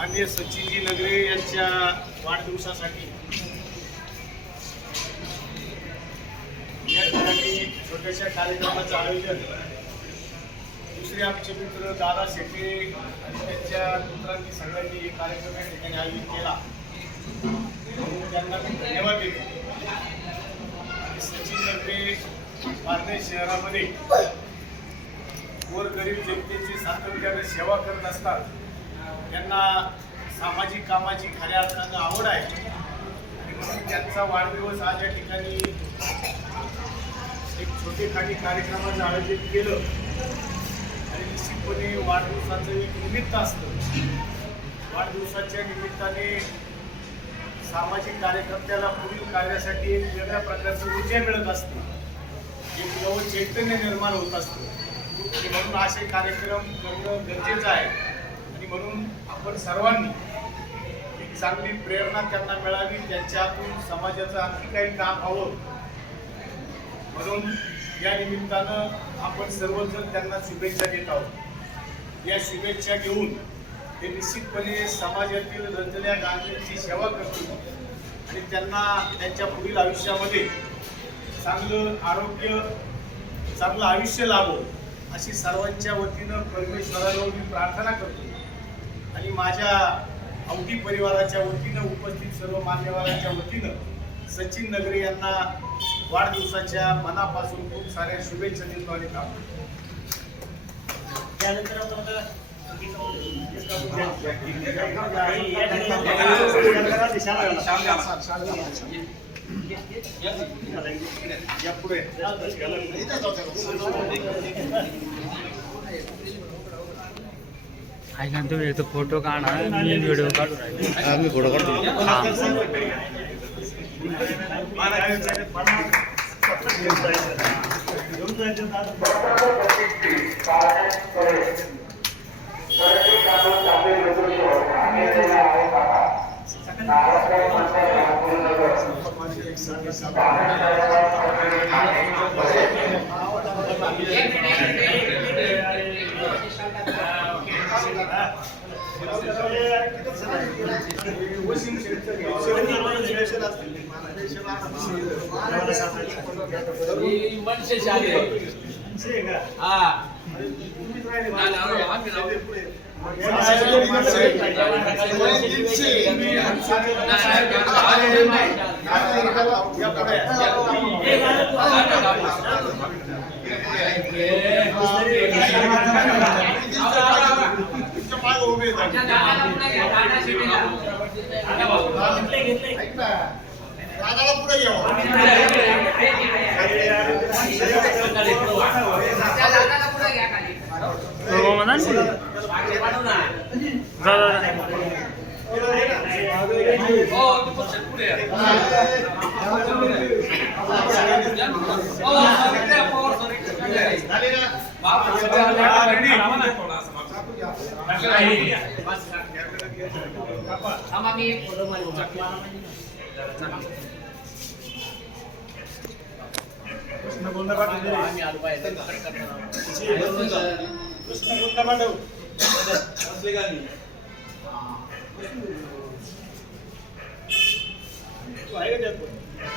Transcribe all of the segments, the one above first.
माननीय सचिनजी नगरे यांच्या वाढदिवसासाठी या ठिकाणी छोट्याशा कार्यक्रमाचं आयोजन दुसरे आमचे मित्र दादा शेटे आणि त्यांच्या मित्रांनी सगळ्यांनी हे कार्यक्रम या ठिकाणी आयोजित केला म्हणून त्यांना मी धन्यवाद देतो. सचिन नगरे पारनेर शहरामध्ये गोरगरीब जनतेची सातत्याने सेवा करत असतात. त्यांना सामाजिक कामाची खऱ्या अर्थानं आवड आहे आणि म्हणून त्यांचा वाढदिवस आज या ठिकाणी एक छोटेखानी कार्यक्रमाचं आयोजित केलं आणि निश्चितपणे वाढदिवसाचं एक निमित्त असतं. वाढदिवसाच्या निमित्ताने सामाजिक कार्यकर्त्याला पुढील कार्यासाठी एक वेगळ्या प्रकारची ऊर्जा मिळत असते, एक नवं चैतन्य निर्माण होत असतं. म्हणून असे कार्यक्रम करणं गरजेचं आहे आणि म्हणून आपण सर्वांनी एक चांगली प्रेरणा त्यांना मिळावी, त्यांच्या हातून समाजाचं आणखी काही काम व्हावं म्हणून या निमित्तानं आपण सर्वजण त्यांना शुभेच्छा देत आहोत. या शुभेच्छा घेऊन ते निश्चितपणे समाजातील रंजल्या गांधींची सेवा करतील आणि त्यांना त्यांच्या पुढील आयुष्यामध्ये चांगलं आरोग्य, चांगलं आयुष्य लाभो अशी सर्वांच्या वतीनं परमेश्वराला मी प्रार्थना करतो आणि माझ्या अवधी परिवाराच्या वतीनं, उपस्थित सर्व मान्यवरांच्या वतीनं सचिन नगरे यांना वाढदिवसाच्या मनापासून खूप साऱ्या शुभेच्छा देतो आणि थांबतो. त्यानंतर आपण ऐका तुम्ही एक तर फोटो काढा, मी व्हिडिओ काढू राहिले. मी फोटो काढतो.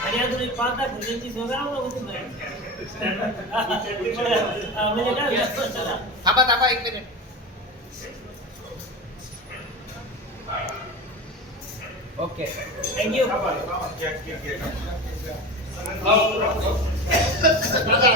आणि अजून एक 5-10 फुलांची सोगावं होत नाही. म्हणजे काय थांबा एक मिनिट. Okay, thank you.